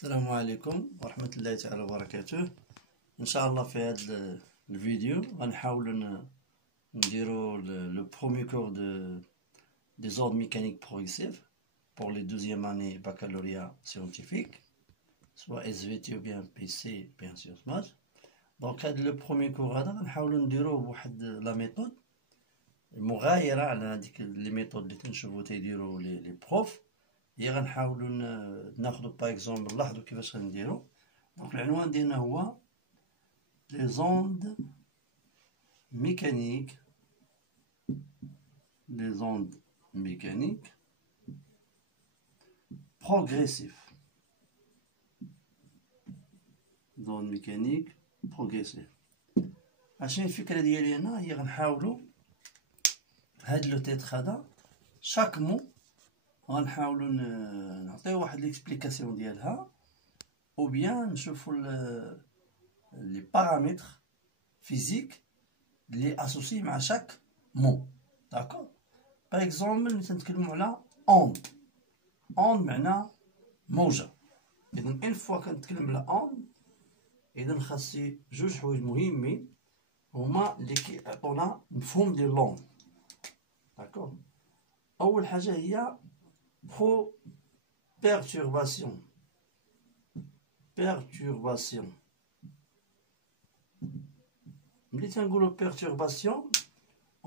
السلام عليكم ورحمة الله تعالى وبركاته. ان شاء الله في هذا الفيديو غنحاولوا نديرو لو بروميي كور des ordres mécaniques progressifs pour les deuxième année baccalauréat scientifique, soit SVT ou bien PC bien sûr SMAT. Donc هذا لو بروميي كور هذا غنحاولوا نديروه بواحد لا ميثود مغايرة على هذيك لي ميثود اللي تنشوفو تيديروا لي بروف. هي غنحاولوا ناخذ باغ اكزومبل، لاحظوا كيفاش غنديروا. دونك العنوان ديالنا هو لي زوند ميكانيك، لي زوند ميكانيك بروغريسيف، زوند ميكانيك بروغريسيف. عشان الفكره ديالي هنا هي غنحاولوا هاد لو تيتر هذا شاك مو غنحاولوا نعطيو واحد ليكسبليكاسيون ديالها، او بيان نشوفوا لي بارامتر فيزيك اللي اسوسي مع شاك مو. داكور، باغ اكزومبل ملي تنتكلموا على اوند، اوند معناه موجه. اذا اون فوا كنتكلم على اوند، اذا خاصي جوج حوايج مهمين هما اللي كيعطونا مفهوم ديال لوند. داكور، اول حاجه هي perturbation. ملي تنقولوا perturbation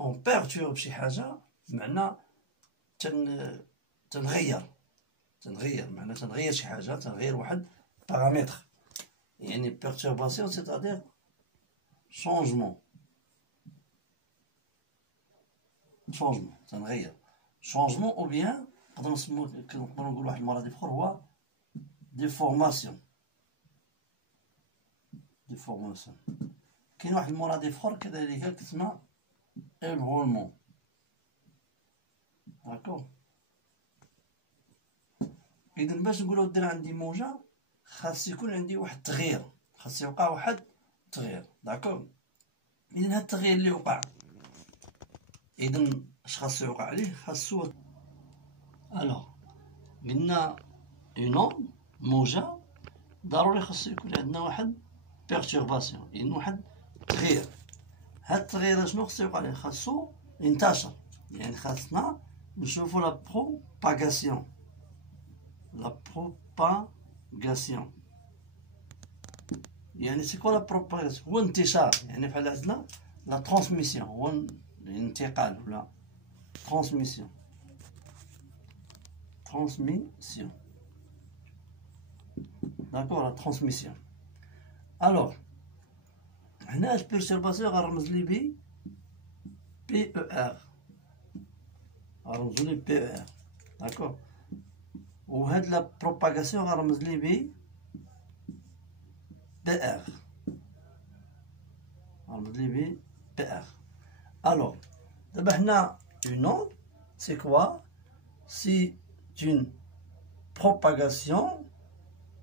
on perturbe شي حاجه معنى تنغير معنى تنغير شي حاجه، تنغير واحد بارامتر. يعني perturbation c'est-à-dire changement تنغير changement، ou bien نقدروا نقولوا واحد المرض اخر هو ديفورماسيون. كاين واحد المرض اخر كذلك كتسمى ébranlement. داكور، اذا باش نقولوا دير عندي موجه خاص يكون عندي واحد التغيير، خاص يوقع واحد التغيير. داكور، اذا هاد التغيير اللي وقع اذا اش خاصو يوقع عليه؟ خاصو الوغ قلنا اون موجه ضروري خاصو يكون عندنا واحد بيرتورباسيون، يعني واحد التغيير. هاد التغيير شنو خاصو يوقع عليه؟ خاصو ينتشر، يعني خاصنا نشوفو لا بروباغاسيون. يعني سي كوا لا بروباغاسيون؟ هو انتشار، يعني بحال عندنا لا ترانسميسيون، هو الانتقال ولا ترانسميسيون. D'accord, la transmission. Alors, هنا البيرتورباسيون غنرمز لي بي ار، غنرمزو لي بي ار. داكور، وهاد لا بروباغاسيون غنرمز لي بي ار، غنرمز لي بي ار. الوغ دابا حنا اون اونde سي كوا؟ سي une propagation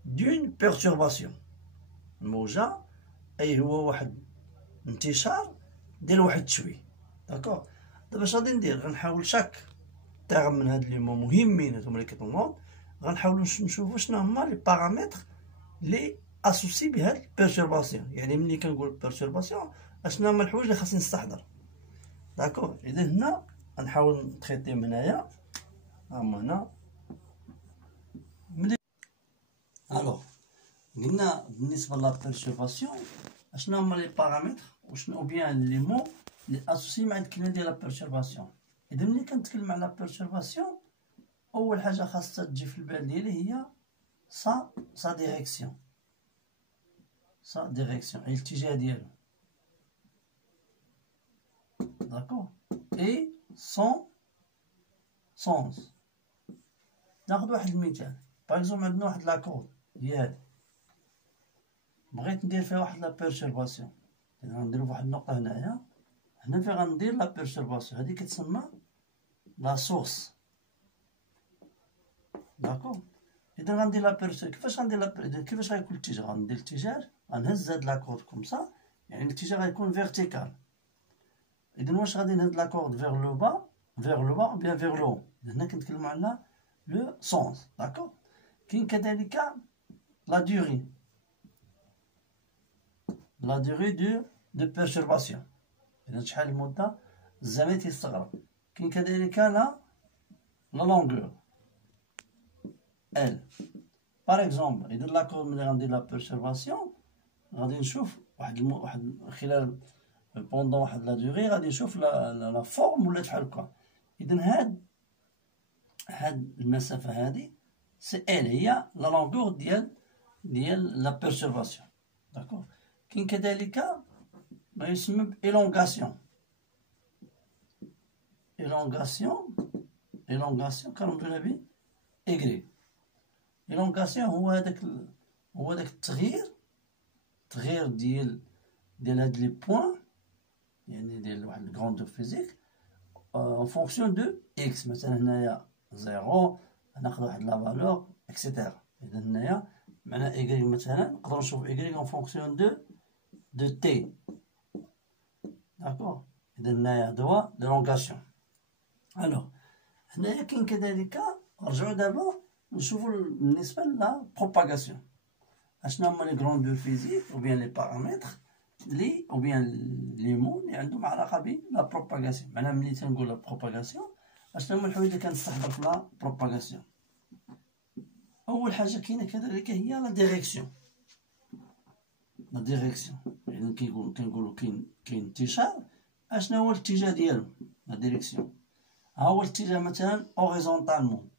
d'une perturbation. الموجة أي هو واحد انتشار ديال واحد التشويه. داكور، دابا اش غادي ندير؟ غنحاول شاك تيرم من هاد لي مو مهمين هادوما اللي كيطلعوا، غنحاولوا نشوفوا شنو هما لي بارامتر لي اسوسي بهاد البيرتورباسيون. يعني ملي كنقول بيرتورباسيون اشنو هما الحوايج اللي خاصني نستحضر. داكور، اذا هنا غنحاول نتريتيهم هنايا. هنا الوغ قلنا بالنسبه لا بيرتورباسيون اشنو هما لي بارامتر وشنو بيان لي مو لي اسوسي مع الكلمه ديال لا بيرتورباسيون. اذا ملي كنتكلم على لا بيرتورباسيون اول حاجه خاصها تجي في البال ديالي هي سا ديريكسيون، اي الاتجاه ديالو. داكور، اي سون سونس. ناخذ واحد المثال، باغ اكزومبل عندنا واحد لاكورد هي هادي، بغيت ندير فيها واحد لا بيرتورباسيون. اذا غنديرو فواحد النقطه هنايا، هنا فين غندير لا بيرتورباسيون هادي كتسمى لا سورس. داكور، اذا غندير لا بيرتورباسيون. كيفاش غندير كيفاش غيكون الاتجاه؟ غندير الاتجاه، غنهز هاد لاكورد كومسا، يعني الاتجاه غيكون فيرتيكال. اذا واش غادي نهز لاكورد فيغ لو با او بيان فيغ لو؟ هنا كنتكلمو على لو سونس. داكور، كاين كذلك la durée de perturbation. إذا شحال المدة الزمنية تيستغرق. كاين كذلك لا longueur L. باغ اكزومبل إذا لا كور ملي غندير لا بيرتورباسيون غادي نشوف واحد خلال بوندون واحد لا دوغي غادي نشوف لا فورم ولات بحال هكا. إذا هاد المسافة هادي سي ال هي لا لونغور ديال لا بيرتورباسيون. داكوغ. كاين كذلك ما يسمى بإلونغاسيون. إلونغاسيون كنردوها ب إكغيك. إلونغاسيون هو داك التغيير ديال هاد لي بوين، يعني ديال واحد الكروندور فيزيك en fonction de x. مثلا هنايا زيرو ناخذ واحد لا فالور اكسيتيرا. إذا هنايا معنى إكغيك مثلا نقدرو نشوف إكغيك en fonction de t. داكوغ. إذا هنايا هذا هو لونغاسيون. ألوغ هنايا كاين كذلك نرجعو دابا نشوفو بالنسبة لا بروباغاسيون. اشنا هما لي كروندور فيزيك او بيان لي بارامتر لي او بيان لي مون اللي عندهم علاقة بلا بروباغاسيون. معناها ملي تنقول لا بروباغاسيون اشنا هما الحوايج اللي كنستحضر في لا بروباغاسيون. أول حاجة كاينة كذلك هي لا ديريكسيون. يعني كنقولو كاين انتشار. اشنا هو الاتجاه ديالو لا ديريكسيون؟ ها هو الاتجاه مثلا اوريزونطالمون،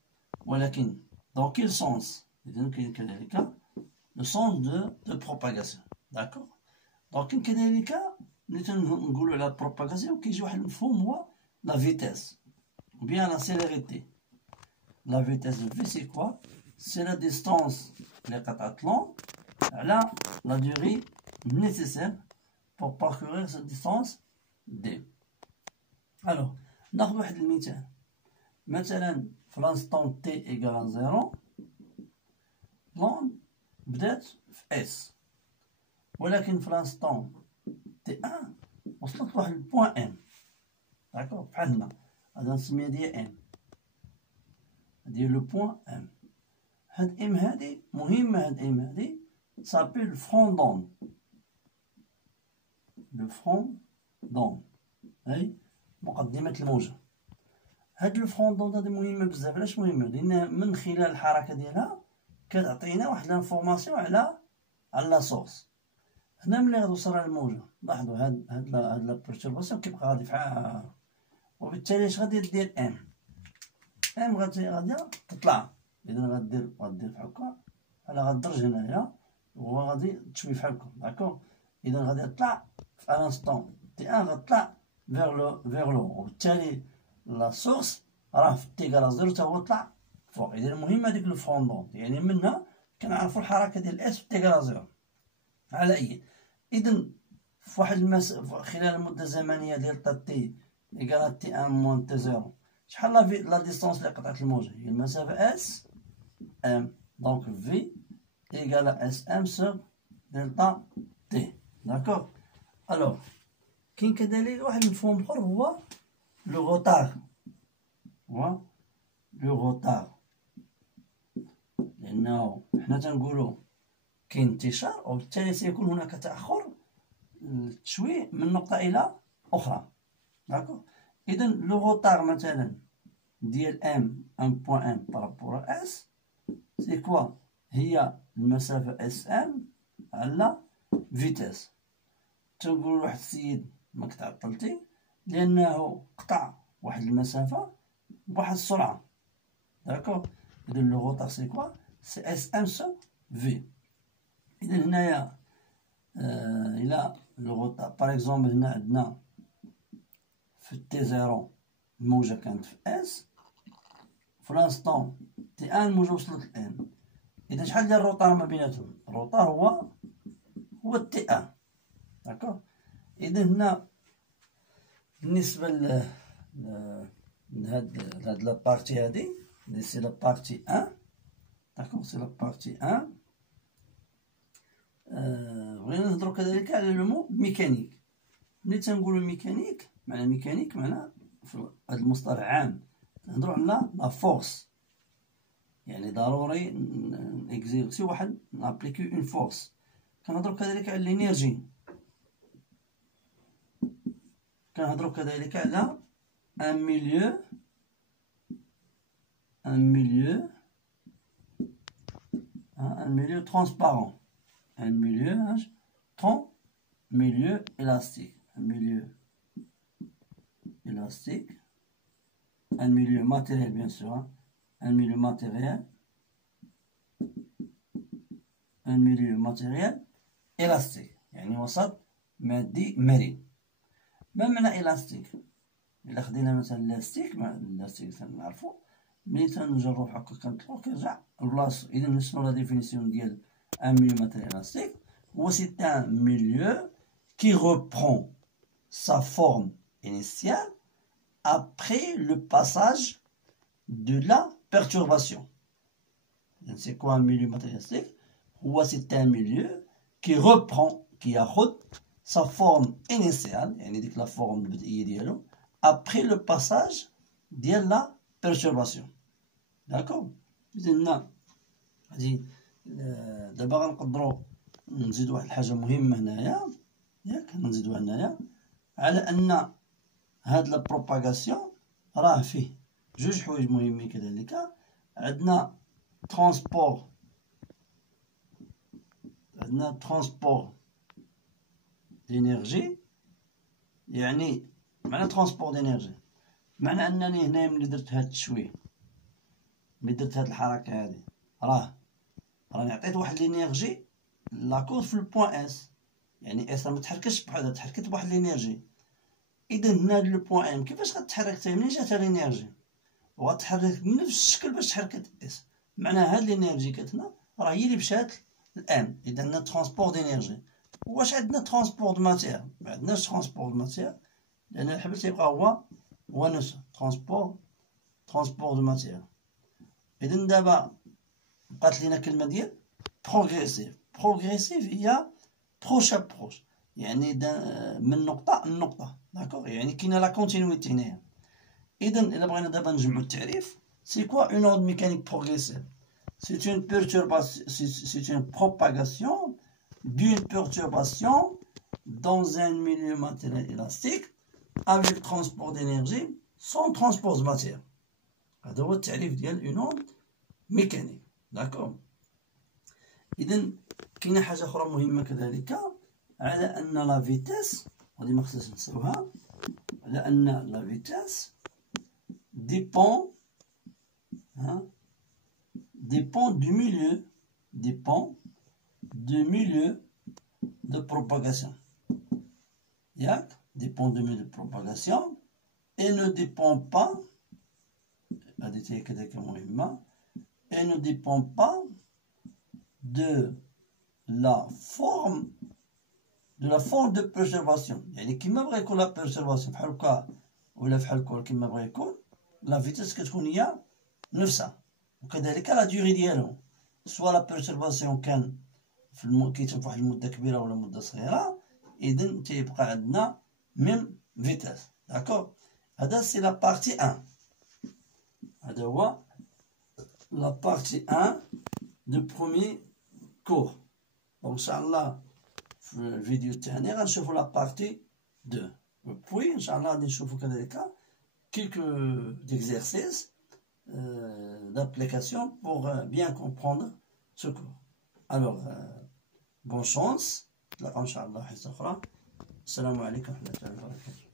ولكن دون كيل سونس. إذا كاين كذلك لو سونس دو بروباغاسيون. داكوغ. دونك كاين كذلك ملي تنقولو على بروباغاسيون كيجي واحد المفهوم هو لا فيتاس ou bien la célérité. La vitesse v c'est quoi? C'est la distance les قطعة long على la durée nécessaire pour parcourir cette distance d. Alors ناخذ واحد المثال. مثلا في l'instant t égale 0 l'onde بدات في s، ولكن في l'instant t1 وصلت لواحد البوان m. داكوغ. بحال هنا هذا نسميها ديال ام، هادي لو بوان ام. هاد ام هادي مهمة. هاد ام هادي سابيل الفرون دوند. لو فرون دوند أي مقدمة الموجة. هاد لو فرون دوند هادي مهمة بزاف. علاش مهمة؟ لأن من خلال الحركة ديالها كتعطينا واحد لانفورماسيون على لا سورس. هنا ملي غتوصل على الموجة لاحظوا هاد لا بيرتورباسيون كيبقى غادي بحال، وبالتالي اش غادي دير ام غادي تطلع. اذا غدير بحال هكا بحال غدرج هنايا وهو غادي تشوي بحال هكا. داكوغ. اذا غادي تطلع في انستون تي ان غتطلع فيغ لو، وبالتالي لا سورس راه في تيكال زيرو تا هو طلع فوق. اذا المهم هذيك لو فروندون يعني منها كنعرفو الحركه ديال اس في تيكال زيرو على اي. اذا في واحد خلال المده الزمنيه ديال تي إيكال تي ان موان تي زيرو شحال لا ديستونس لقطعة الموجة؟ هي المسافة اس ام. دونك في إيكال اس ام سور دلتا تي. داكوغ. ألوغ كاين كذلك واحد المفهوم آخر هو لو غوتار. لأنه حنا تنقولو كاين انتشار وبالتالي سيكون هناك تأخر التشويه من نقطة إلى أخرى. داكوغ. إذا لو غوتار مثلا ديال ام ان بوان ام بارابور اس سي كوا؟ هي المسافة اس ام على فيتاس. تنقول لواحد السيد ماك تعطلتي لأنه قطع واحد المسافة بواحد السرعة. داكوغ. إذا لو غوتار سي كوا؟ سي اس ام سو في. إذا هنايا إلا لو غوتار باغ إكزومبل هنا عندنا في تي زيرو الموجة كانت في اس، في لانستون تي ان الموجة وصلت لان. إذا شحال ديال الروطار ما بيناتهم؟ الروطار هو تي ان. داكوغ. إذا هنا بالنسبة لهاد لابارتي هادي سي لابارتي ان. داكوغ. سي لابارتي ان. بغينا نهضرو كذلك على لو مو ميكانيك. ملي تنقولو ميكانيك معنى ميكانيك معنى في هاد المصطلح عام نهضرو على لا فورس. يعني ضروري نكزيرسي واحد نابليكي اون فورس. كنهضرو كذلك على الانرجي، كنهضرو كذلك على ان ميليو transparent، un milieu élastique، un milieu matériel bien sûr، un milieu matériel élastique، يعني وسط مادي مرن. ما معنى إلاستيك؟ إلا خدينا مثلا لاستيك، اللاستيك نعرفو ملي تنجرو هكا كنطلقو كيرجع لبلاصتو. إذا نسمعو لا ديفينيسيون ديال ان ميليو ماتيريال élastique هو سي ان ميليو qui reprend sa forme initiale après le passage de la perturbation. C'est quoi un milieu matérialistique? C'est un milieu qui reprend, qui ياخد sa forme initiale، يعني ديك la forme البدئية ديالو après le passage ديال la perturbation. D'accord. إذن هادي دابا غنقدرو نزيدو واحد الحاجة مهمة هنايا، ياك نزيدوها هنايا، على أن هاد لا بروباغاسيون راه فيه جوج حوايج مهمين كذلك. عندنا ترونسبور دينيرجي. يعني معنى ترونسبور دينيرجي معنى أنني هنايا ملي درت هاد التشويه، ملي درت هاد الحركة هادي، راني عطيت واحد لينيرجي لاكوز في البوان اس، يعني اس راه متحركش بحالها، تحركت بواحد لينيرجي. إذا هنا هاد لو بوان ام كيفاش غتحرك حتى منين جاتها لينيرجي، وغتحرك بنفس الشكل باش تحركت اس. معنى هاد لينيرجي كانت هنا راه هي اللي مشات الان. إذا عندنا ترونسبور دينيرجي. واش عندنا ترونسبور دو ماتير؟ معندناش ترونسبور دو ماتير، لأن الحبل تيبقى هو نفسه ترونسبور دو ماتير. إذا دابا بقات لينا كلمة ديال بروغريسيف. بروغريسيف هي بروش ابروش، يعني من نقطة لنقطة. داكوغ، يعني كاينة لا كونتينيتي هنايا. إذا إلا بغينا دابا نجمعو التعريف، سي كوا اون اورد ميكانيك بروغريسيف؟ C'est une propagation d'une perturbation dans un milieu matériel élastique avec transport d'énergie sans transport de matière. هذا هو التعريف ديال une onde mécanique. داكوغ. إذا كاينة حاجة أخرى مهمة كذلك، على أن لا فيتاس، هذه ما خصناش نساوها، على أن لا فيتاس dépend du milieu de propagation. Dépend du milieu de propagation et ne dépend pas de la forme de perturbation. يعني كيما بغا يكون لا بيرتورباسيون بحال هكا ولا بحال هكا، كيما بغا يكون لا فيتاس كتكون هي نفسها. وكذلك لا ديوري ديالو، سوا لا بيرتورباسيون كان كيتم فواحد المدة كبيرة ولا مدة صغيرة، إذن تيبقى عندنا ميم فيتاس. داكوغ. هذا سي لا بارتي ان، هذا هو لا بارتي ان دو بروميي كور. دونك ان شاء الله في الفيديو الثاني غنشوفو لا بارتي 2. بوي ان شاء الله غادي نشوفو كذلك quelques exercices d'application pour bien comprendre ce cours. Alors, bonne chance. نتلاقاو إن شاء الله حصة أخرى. السلام عليكم ورحمة الله وبركاته.